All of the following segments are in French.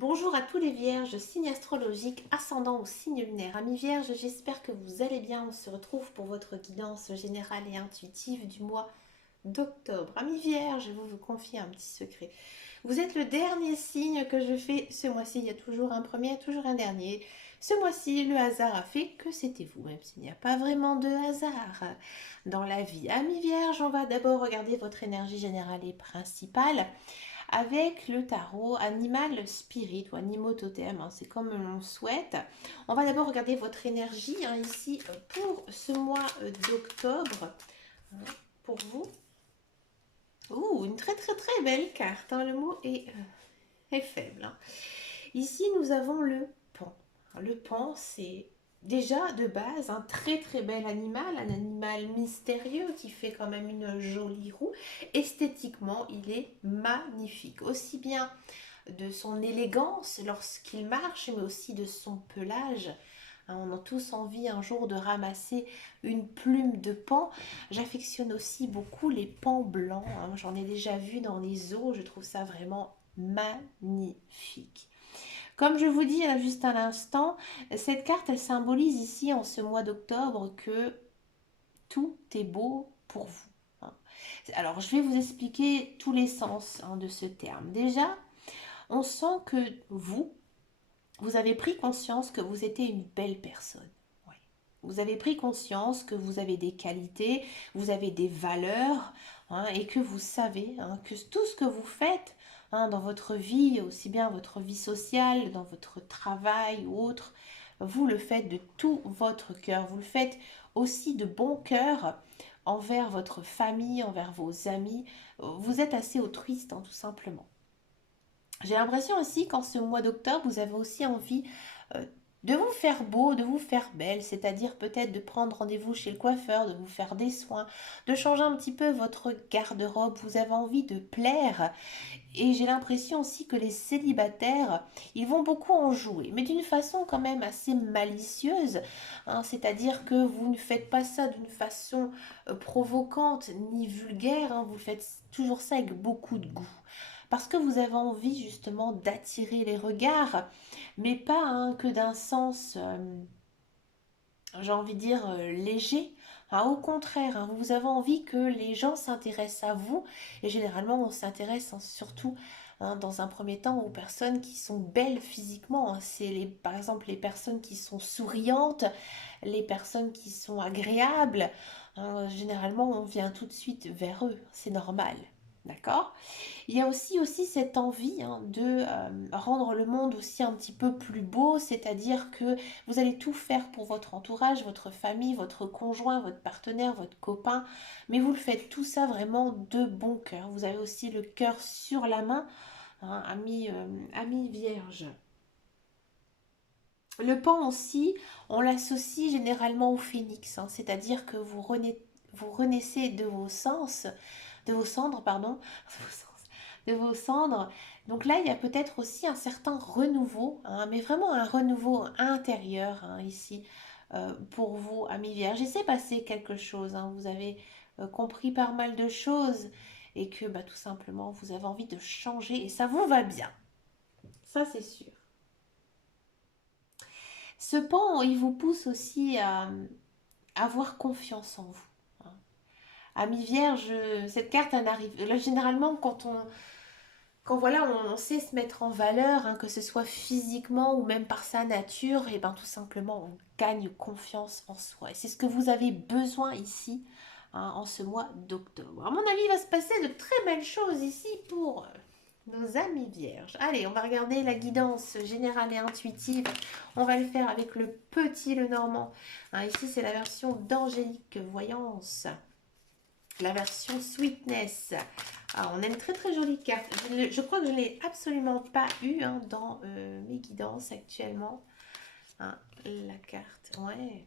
Bonjour à tous les vierges, signe astrologique, ascendant ou signe lunaire. Amis vierges, j'espère que vous allez bien. On se retrouve pour votre guidance générale et intuitive du mois d'octobre. Amis vierges, je vous confie un petit secret. Vous êtes le dernier signe que je fais ce mois-ci. Il y a toujours un premier, toujours un dernier. Ce mois-ci, le hasard a fait que c'était vous, même s'il n'y a pas vraiment de hasard dans la vie. Amis vierges, on va d'abord regarder votre énergie générale et principale avec le tarot Animal Spirit ou Animaux Totem, hein, c'est comme l'on souhaite. On va d'abord regarder votre énergie ici pour ce mois d'octobre, hein, pour vous. Ouh, une très très très belle carte, hein, le mot est faible. Hein. Ici, nous avons le pan. Le pan, c'est déjà de base un très très bel animal, un animal mystérieux qui fait quand même une jolie roue. Esthétiquement, il est magnifique, aussi bien de son élégance lorsqu'il marche, mais aussi de son pelage. On a tous envie un jour de ramasser une plume de pan. J'affectionne aussi beaucoup les pans blancs. Hein. J'en ai déjà vu dans les zoos. Je trouve ça vraiment magnifique. Comme je vous dis juste à l'instant, cette carte, elle symbolise ici en ce mois d'octobre que tout est beau pour vous. Hein. Alors, je vais vous expliquer tous les sens de ce terme. Déjà, on sent que vous avez pris conscience que vous étiez une belle personne. Ouais. Vous avez pris conscience que vous avez des qualités, vous avez des valeurs, et que vous savez que tout ce que vous faites dans votre vie, aussi bien votre vie sociale, dans votre travail ou autre, vous le faites de tout votre cœur. Vous le faites aussi de bon cœur envers votre famille, envers vos amis. Vous êtes assez altruiste, tout simplement. J'ai l'impression aussi qu'en ce mois d'octobre, vous avez aussi envie euh, de vous faire beau, de vous faire belle, c'est-à-dire peut-être de prendre rendez-vous chez le coiffeur, de vous faire des soins, de changer un petit peu votre garde-robe, vous avez envie de plaire. Et j'ai l'impression aussi que les célibataires, ils vont beaucoup en jouer, mais d'une façon quand même assez malicieuse, c'est-à-dire que vous ne faites pas ça d'une façon provocante ni vulgaire, vous faites toujours ça avec beaucoup de goût parce que vous avez envie justement d'attirer les regards, mais pas que d'un sens, j'ai envie de dire, léger. Au contraire, vous avez envie que les gens s'intéressent à vous, et généralement on s'intéresse surtout dans un premier temps aux personnes qui sont belles physiquement. C'est par exemple les personnes qui sont souriantes, les personnes qui sont agréables. Généralement on vient tout de suite vers eux, c'est normal. D'accord? Il y a aussi cette envie de rendre le monde aussi un petit peu plus beau, c'est-à-dire que vous allez tout faire pour votre entourage, votre famille, votre conjoint, votre partenaire, votre copain, mais vous le faites tout ça vraiment de bon cœur. Vous avez aussi le cœur sur la main, ami vierge. Le pan aussi, on l'associe généralement au phénix, c'est-à-dire que vous renaissez de vos sens, de vos cendres, pardon, de vos cendres. Donc là, il y a peut-être aussi un certain renouveau, mais vraiment un renouveau intérieur ici pour vous, amis vierges. Il s'est passé quelque chose, vous avez compris pas mal de choses et que tout simplement vous avez envie de changer et ça vous va bien. Ça, c'est sûr. Ce pan, il vous pousse aussi à avoir confiance en vous. Hein. Amis vierge, cette carte, elle arrive. Là, généralement, quand voilà, on sait se mettre en valeur, que ce soit physiquement ou même par sa nature, et ben tout simplement, on gagne confiance en soi. Et c'est ce que vous avez besoin ici, en ce mois d'octobre. À mon avis, il va se passer de très belles choses ici pour nos amis vierges. Allez, on va regarder la guidance générale et intuitive. On va le faire avec le petit le normand. Ici, c'est la version d'Angélique Voyance. La version Sweetness. On a une très très jolie carte. Je crois que je ne l'ai absolument pas eu dans mes guidances actuellement. La carte, ouais.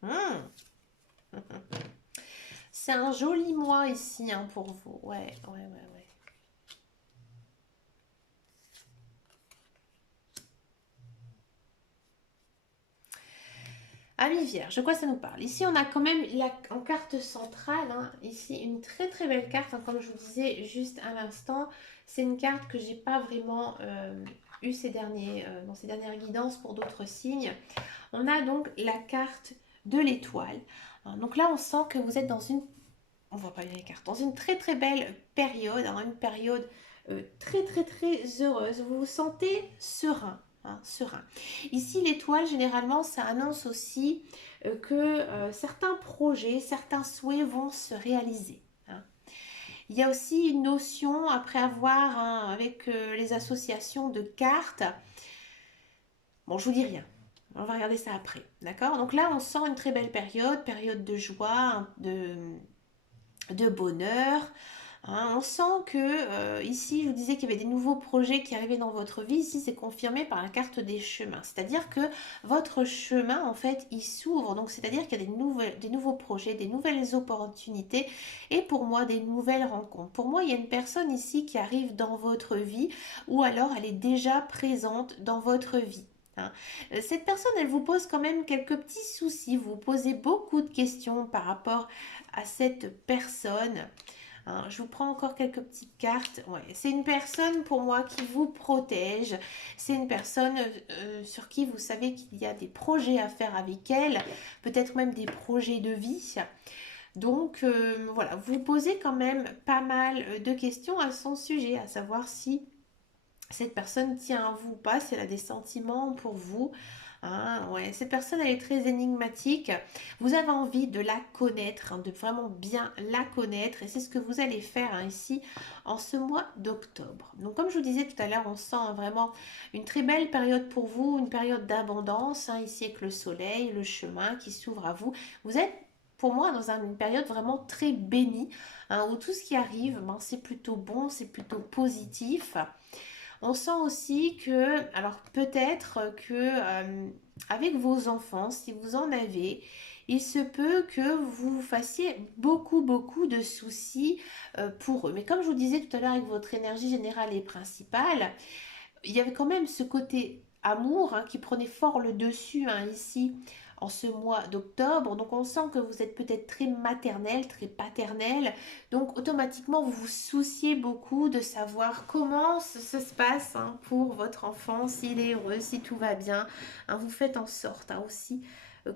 Hmm. C'est un joli mois ici pour vous. Ouais, ouais, ouais, ouais. Amis Vierge, de quoi ça nous parle? Ici, on a quand même en carte centrale, hein, ici, une très très belle carte, hein, comme je vous disais juste à l'instant. C'est une carte que j'ai pas vraiment eu dans ces dernières guidances pour d'autres signes. On a donc la carte de l'étoile. Hein, donc là, on sent que vous êtes dans une, on voit pas bien les cartes, dans une très très belle période, hein, une période très très très heureuse. Vous vous sentez serein. Hein, serein. Ici, l'étoile, généralement, ça annonce aussi que certains projets, certains souhaits vont se réaliser. Hein. Il y a aussi une notion, après avoir, hein, avec les associations de cartes, bon, je vous dis rien. On va regarder ça après. D'accord? Donc là, on sent une très belle période, période de joie, hein, de bonheur. Hein. On sent que ici, je vous disais qu'il y avait des nouveaux projets qui arrivaient dans votre vie. Ici, c'est confirmé par la carte des chemins. C'est-à-dire que votre chemin, en fait, il s'ouvre. Donc, c'est-à-dire qu'il y a des nouveaux projets, des nouvelles opportunités et pour moi, des nouvelles rencontres. Pour moi, il y a une personne ici qui arrive dans votre vie ou alors elle est déjà présente dans votre vie. Hein. Cette personne, elle vous pose quand même quelques petits soucis. Vous vous posez beaucoup de questions par rapport à cette personne. Hein, je vous prends encore quelques petites cartes. Ouais, c'est une personne pour moi qui vous protège. C'est une personne sur qui vous savez qu'il y a des projets à faire avec elle, peut-être même des projets de vie. Donc voilà, vous posez quand même pas mal de questions à son sujet, à savoir si cette personne tient à vous ou pas, si elle a des sentiments pour vous. Hein, ouais. Cette personne, elle est très énigmatique. Vous avez envie de la connaître, hein, de vraiment bien la connaître. Et c'est ce que vous allez faire hein, ici en ce mois d'octobre. Donc comme je vous disais tout à l'heure, on sent vraiment une très belle période pour vous, une période d'abondance, hein, ici avec le soleil, le chemin qui s'ouvre à vous. Vous êtes pour moi dans une période vraiment très bénie, hein, où tout ce qui arrive, ben, c'est plutôt bon, c'est plutôt positif. On sent aussi que, alors peut-être que avec vos enfants, si vous en avez, il se peut que vous fassiez beaucoup de soucis pour eux. Mais comme je vous disais tout à l'heure avec votre énergie générale et principale, il y avait quand même ce côté amour hein, qui prenait fort le dessus hein, ici en ce mois d'octobre. Donc on sent que vous êtes peut-être très maternel, très paternel. Donc automatiquement vous vous souciez beaucoup de savoir comment ça se passe hein, pour votre enfant, s'il est heureux, si tout va bien. Hein, vous faites en sorte hein, aussi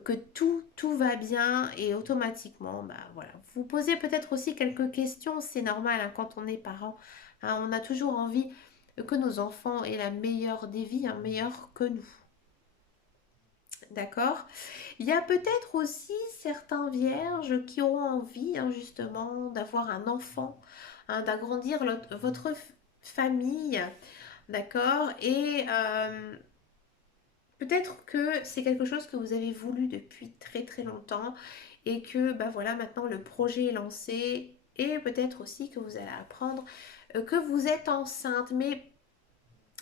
que tout va bien et automatiquement, bah voilà. Vous posez peut-être aussi quelques questions, c'est normal hein, quand on est parent. Hein, on a toujours envie que nos enfants aient la meilleure des vies, hein, meilleure que nous. D'accord? Il y a peut-être aussi certains vierges qui auront envie hein, justement d'avoir un enfant, hein, d'agrandir votre famille, d'accord? Et peut-être que c'est quelque chose que vous avez voulu depuis très longtemps et que bah voilà maintenant le projet est lancé et peut-être aussi que vous allez apprendre que vous êtes enceinte, mais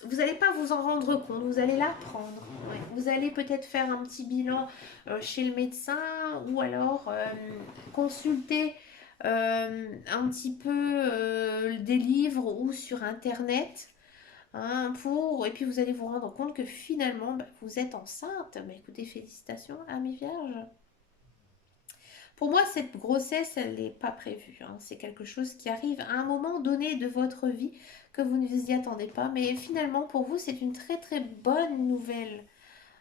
vous n'allez pas vous en rendre compte, vous allez l'apprendre. Ouais. Vous allez peut-être faire un petit bilan chez le médecin ou alors consulter un petit peu des livres ou sur internet. Hein, et puis vous allez vous rendre compte que finalement bah, vous êtes enceinte. Bah, écoutez, félicitations, amis vierges. Pour moi, cette grossesse, elle n'est pas prévue. Hein. C'est quelque chose qui arrive à un moment donné de votre vie que vous ne vous y attendez pas. Mais finalement, pour vous, c'est une très bonne nouvelle,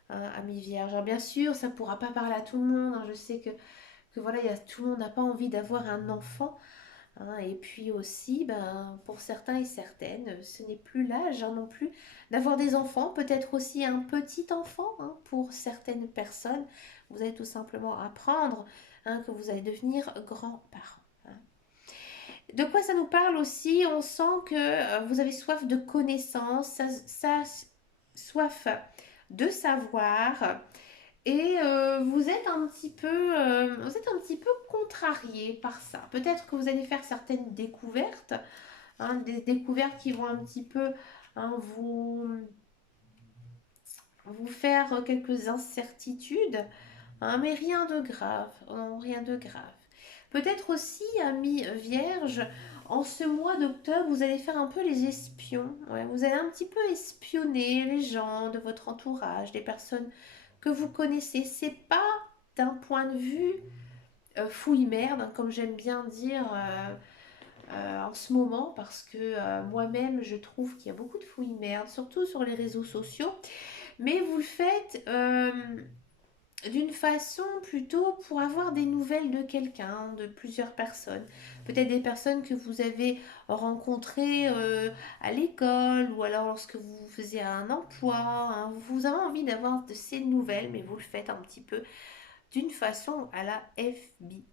hein, amis vierges. Alors, bien sûr, ça ne pourra pas parler à tout le monde. Hein. Je sais que voilà, tout le monde n'a pas envie d'avoir un enfant. Hein. Et puis aussi, ben, pour certains et certaines, ce n'est plus l'âge hein, non plus d'avoir des enfants. Peut-être aussi un petit enfant hein, pour certaines personnes. Vous allez tout simplement apprendre hein, que vous allez devenir grands-parents. Hein. De quoi ça nous parle aussi? On sent que vous avez soif de connaissances, soif de savoir. Et vous êtes un petit peu contrarié par ça. Peut-être que vous allez faire certaines découvertes, hein, des découvertes qui vont un petit peu hein, vous faire quelques incertitudes, hein, mais rien de grave, non, rien de grave. Peut-être aussi, amis vierges, en ce mois d'octobre, vous allez faire un peu les espions. Ouais, vous allez un petit peu espionner les gens de votre entourage, les personnes que vous connaissez. C'est pas d'un point de vue fouille merde, hein, comme j'aime bien dire en ce moment, parce que moi-même je trouve qu'il y a beaucoup de fouilles merde, surtout sur les réseaux sociaux, mais vous le faites d'une façon plutôt pour avoir des nouvelles de quelqu'un, de plusieurs personnes. Peut-être des personnes que vous avez rencontrées à l'école ou alors lorsque vous faisiez un emploi, hein. Vous avez envie d'avoir de ces nouvelles, mais vous le faites un petit peu d'une façon à la FBI.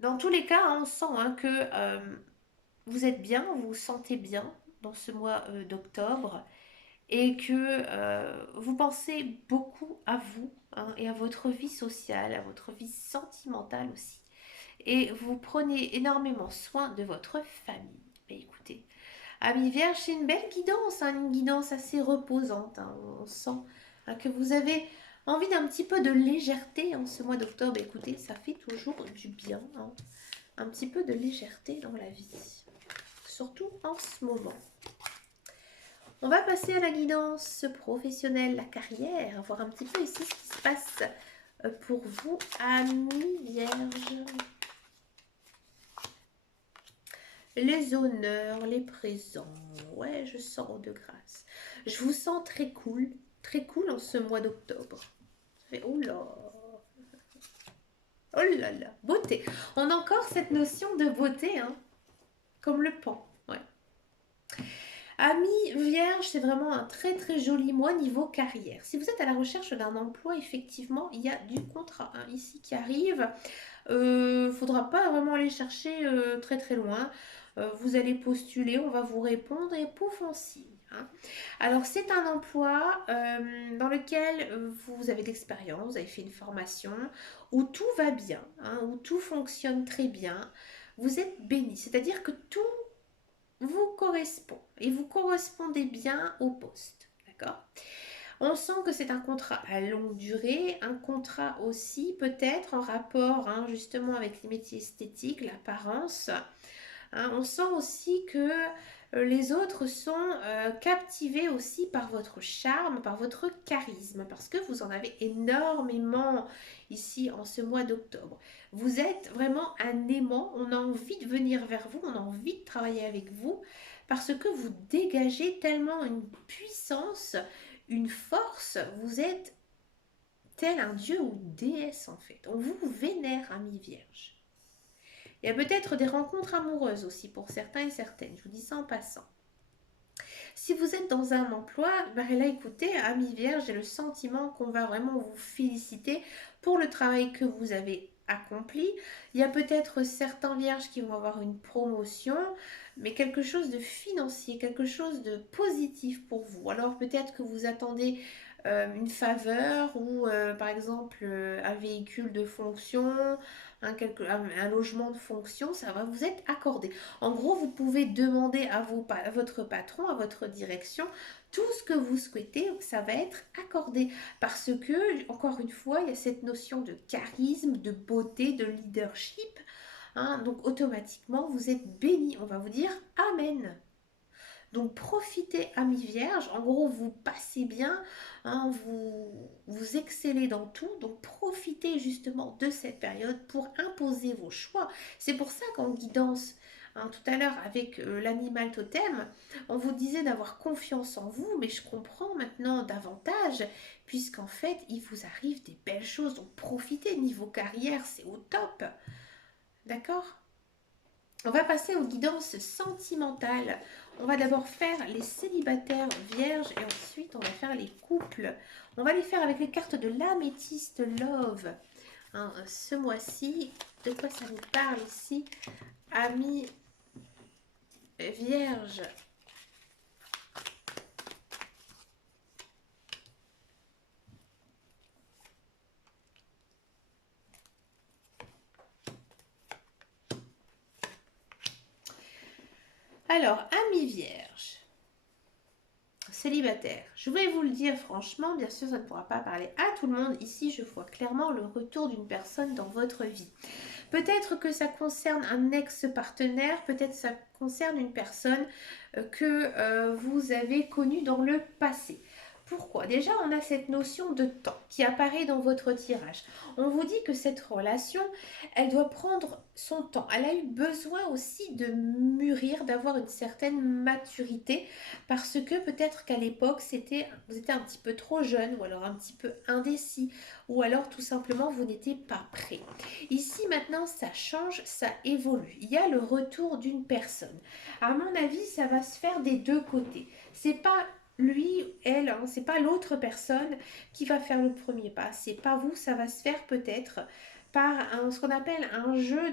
Dans tous les cas, on sent hein, que vous êtes bien, vous vous sentez bien dans ce mois d'octobre et que vous pensez beaucoup à vous hein, et à votre vie sociale, à votre vie sentimentale aussi. Et vous prenez énormément soin de votre famille. Mais écoutez, Ami Vierge, c'est une belle guidance, hein, une guidance assez reposante. Hein. On sent hein, que vous avez envie d'un petit peu de légèreté en ce mois d'octobre. Écoutez, ça fait toujours du bien. Hein. Un petit peu de légèreté dans la vie. Surtout en ce moment. On va passer à la guidance professionnelle, la carrière, voir un petit peu ici ce qui se passe pour vous, amis vierges. Les honneurs, les présents, ouais, je sens de grâce. Je vous sens très cool en ce mois d'octobre. Oh là, oh là là, beauté. On a encore cette notion de beauté, hein, comme le pan, ouais. Amis vierge, c'est vraiment un très joli mois niveau carrière. Si vous êtes à la recherche d'un emploi, effectivement, il y a du contrat hein, ici qui arrive. Faudra pas vraiment aller chercher très loin. Vous allez postuler, on va vous répondre et pouf, on signe. Hein. Alors, c'est un emploi dans lequel vous avez de l'expérience, vous avez fait une formation, où tout va bien, hein, où tout fonctionne très bien. Vous êtes béni, c'est-à-dire que tout vous correspond et vous correspondez bien au poste. D'accord ? On sent que c'est un contrat à longue durée, un contrat aussi peut-être en rapport hein, justement avec les métiers esthétiques, l'apparence. Hein, on sent aussi que les autres sont captivés aussi par votre charme, par votre charisme, parce que vous en avez énormément ici en ce mois d'octobre. Vous êtes vraiment un aimant, on a envie de venir vers vous, on a envie de travailler avec vous, parce que vous dégagez tellement une puissance, une force, vous êtes tel un dieu ou déesse en fait. On vous vénère, ami vierge. Il y a peut-être des rencontres amoureuses aussi pour certains et certaines, je vous dis ça en passant. Si vous êtes dans un emploi, ben là écoutez, ami vierge, j'ai le sentiment qu'on va vraiment vous féliciter pour le travail que vous avez accompli. Il y a peut-être certains vierges qui vont avoir une promotion, mais quelque chose de financier, quelque chose de positif pour vous. Alors peut-être que vous attendez une faveur ou par exemple un véhicule de fonction, un logement de fonction, ça va vous être accordé. En gros, vous pouvez demander à votre patron, à votre direction, tout ce que vous souhaitez, ça va être accordé. Parce que, encore une fois, il y a cette notion de charisme, de beauté, de leadership. Hein, donc automatiquement, vous êtes béni. On va vous dire Amen. Donc profitez, amis vierges, en gros vous passez bien, hein, vous excellez dans tout, donc profitez justement de cette période pour imposer vos choix. C'est pour ça qu'en guidance, hein, tout à l'heure avec l'animal totem, on vous disait d'avoir confiance en vous, mais je comprends maintenant davantage, puisqu'en fait il vous arrive des belles choses, donc profitez, niveau carrière c'est au top, d'accord ? On va passer aux guidances sentimentales. On va d'abord faire les célibataires vierges et ensuite on va faire les couples. On va les faire avec les cartes de l'améthyste love. Hein, ce mois-ci, de quoi ça nous parle ici, amis vierges? Alors, amis vierges, célibataire, je vais vous le dire franchement, bien sûr ça ne pourra pas parler à tout le monde. Ici je vois clairement le retour d'une personne dans votre vie. Peut-être que ça concerne un ex-partenaire, peut-être ça concerne une personne que vous avez connue dans le passé. Pourquoi? Déjà, on a cette notion de temps qui apparaît dans votre tirage. On vous dit que cette relation, elle doit prendre son temps. Elle a eu besoin aussi de mûrir, d'avoir une certaine maturité, parce que peut-être qu'à l'époque, vous étiez un petit peu trop jeune, ou alors un petit peu indécis, ou alors tout simplement vous n'étiez pas prêt. Ici, maintenant, ça change, ça évolue. Il y a le retour d'une personne. À mon avis, ça va se faire des deux côtés. C'est pas lui, elle, hein, c'est pas l'autre personne qui va faire le premier pas, c'est pas vous, ça va se faire peut-être par ce qu'on appelle un jeu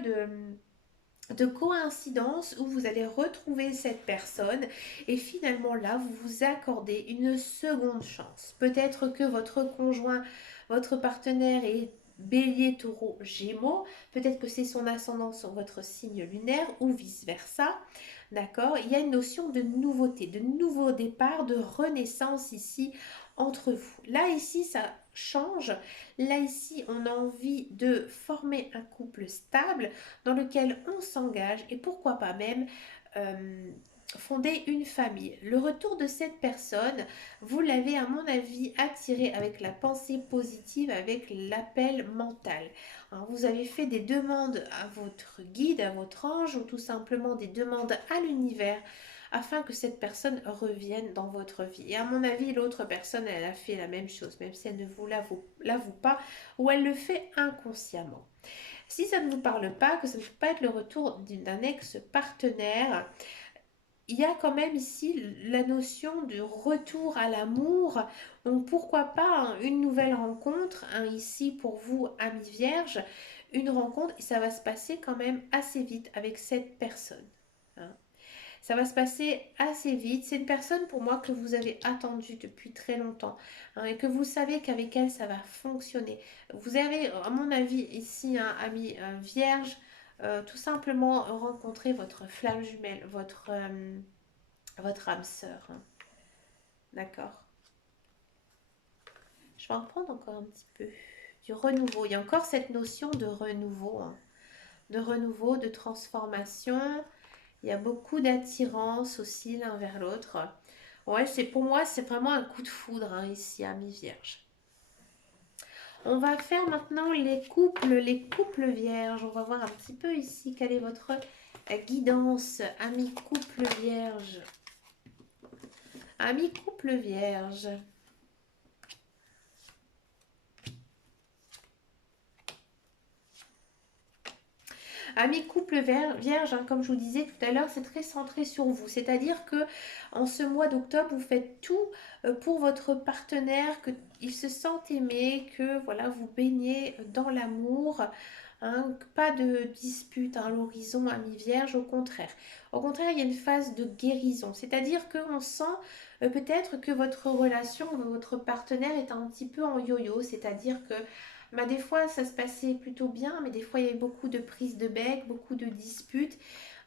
de coïncidence où vous allez retrouver cette personne et finalement là vous vous accordez une seconde chance. Peut-être que votre conjoint, votre partenaire est Bélier, Taureau, Gémeaux, peut-être que c'est son ascendant sur votre signe lunaire ou vice-versa. D'accord? Il y a une notion de nouveauté, de nouveau départ, de renaissance ici entre vous. Là, ici, ça change. Là, ici, on a envie de former un couple stable dans lequel on s'engage et pourquoi pas même euh, fonder une famille. Le retour de cette personne, vous l'avez à mon avis attiré avec la pensée positive, avec l'appel mental. Hein, vous avez fait des demandes à votre guide, à votre ange ou tout simplement des demandes à l'univers afin que cette personne revienne dans votre vie. Et à mon avis, l'autre personne, elle a fait la même chose, même si elle ne vous l'avoue pas ou elle le fait inconsciemment. Si ça ne vous parle pas, que ça ne peut pas être le retour d'un ex-partenaire, il y a quand même ici la notion de retour à l'amour. Donc pourquoi pas hein, une nouvelle rencontre, hein, ici pour vous, amis vierges, une rencontre et ça va se passer quand même assez vite avec cette personne. Hein. Ça va se passer assez vite. C'est une personne pour moi que vous avez attendue depuis très longtemps hein, et que vous savez qu'avec elle, ça va fonctionner. Vous avez, à mon avis, ici un ami vierge, tout simplement rencontrer votre flamme jumelle, votre âme sœur. Hein. D'accord. Je vais en prendre encore un petit peu. Du renouveau. Il y a encore cette notion de renouveau. Hein. De renouveau, de transformation. Il y a beaucoup d'attirance aussi l'un vers l'autre. Ouais, c'est pour moi, c'est vraiment un coup de foudre hein, ici, ami vierge. On va faire maintenant les couples vierges. On va voir un petit peu ici quelle est votre guidance, ami couple vierge. Ami couple vierge. Ami couple vierge, hein, comme je vous disais tout à l'heure, c'est très centré sur vous. C'est-à-dire que en ce mois d'octobre, vous faites tout pour votre partenaire, qu'il se sente aimé, que voilà, vous baignez dans l'amour. Hein, pas de dispute à l'horizon, ami vierge, au contraire. Au contraire, il y a une phase de guérison. C'est-à-dire qu'on sent peut-être que votre relation, votre partenaire est un petit peu en yo-yo. C'est-à-dire que bah, des fois, ça se passait plutôt bien, mais des fois, il y avait beaucoup de prises de bec, beaucoup de disputes.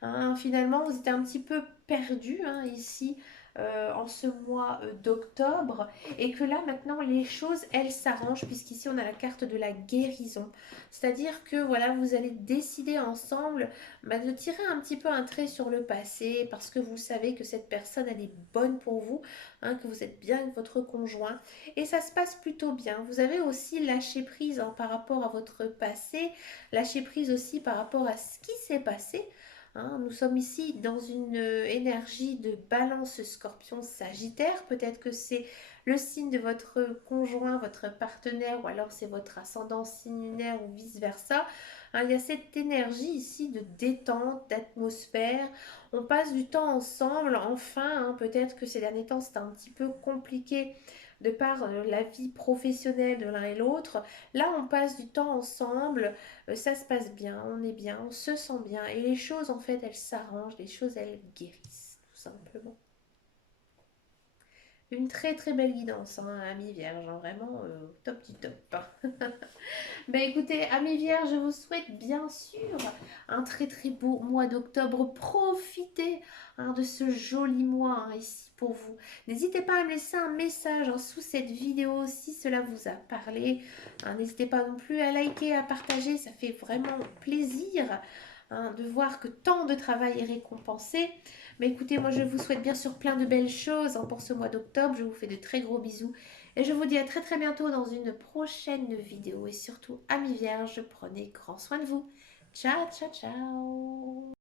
Hein. Finalement, vous êtes un petit peu perdu hein, ici en ce mois d'octobre et que là maintenant les choses elles s'arrangent puisqu'ici on a la carte de la guérison, c'est à dire que voilà vous allez décider ensemble bah, de tirer un petit peu un trait sur le passé parce que vous savez que cette personne elle est bonne pour vous hein, que vous êtes bien avec votre conjoint et ça se passe plutôt bien. Vous avez aussi lâché prise hein, par rapport à votre passé, lâché prise aussi par rapport à ce qui s'est passé. Hein, nous sommes ici dans une énergie de balance scorpion sagittaire. Peut-être que c'est le signe de votre conjoint, votre partenaire, ou alors c'est votre ascendant signe lunaire ou vice-versa. Hein, il y a cette énergie ici de détente, d'atmosphère. On passe du temps ensemble. Enfin, hein, peut-être que ces derniers temps, c'est un petit peu compliqué de par la vie professionnelle de l'un et l'autre. Là, on passe du temps ensemble, ça se passe bien, on est bien, on se sent bien. Et les choses, en fait, elles s'arrangent, les choses, elles guérissent, tout simplement. Une très très belle guidance, hein, Ami Vierge, hein, vraiment top du top. Ben écoutez, Amis Vierges, je vous souhaite bien sûr un très très beau mois d'octobre. Profitez hein, de ce joli mois hein, ici pour vous. N'hésitez pas à me laisser un message hein, sous cette vidéo si cela vous a parlé. Hein, n'hésitez pas non plus à liker, à partager, ça fait vraiment plaisir. hein, de voir que tant de travail est récompensé. Mais écoutez, moi je vous souhaite bien sûr plein de belles choses hein, pour ce mois d'octobre. Je vous fais de très gros bisous et je vous dis à très très bientôt dans une prochaine vidéo. Et surtout, amis vierges, prenez grand soin de vous. Ciao, ciao, ciao!